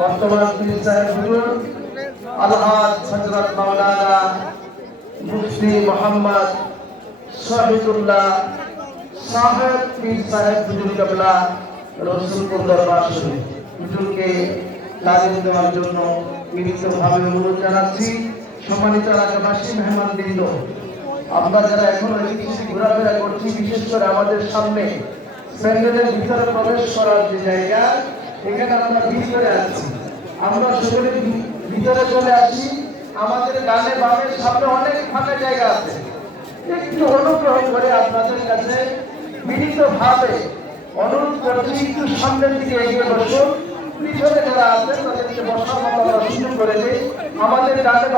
বর্তমান পীর সাহেব হুজুর আলহাজ হযরত মাওলানা মুফতি মোহাম্মদ শহীদুল্লাহ সাহেব পীর সাহেব হুজুর কাবলা রসুলপুর দরবার শরীফ। হুজুরকে তালিম দেওয়ার জন্য বিনীতভাবে অনুরোধ জানাচ্ছি। সম্মানিত এলাকাবাসী মেহমান বৃন্দ আমরা যারা এখন সেদিকে ঘোরাফেরা করছি, বিশেষ করে আমাদের সামনে প্যান্ডেলের ভিতরে প্রবেশ করার যে জায়গা, এখানে আমরা ভিতরে আছি। আমরা সকলে ভিতরে চলে আসি। আমাদের গানে বামে সামনে অনেক ফাঁকা জায়গা আছে। একটু অনুগ্রহ করে আপনাদের কাছে মিলিত ভাবে অনুরোধ করছি, একটু সামনের দিকে এগিয়ে বসুন। পিছনে যারা আছেন, তাদেরকে বসার মতো সুযোগ করে দিই। আমাদের ডানে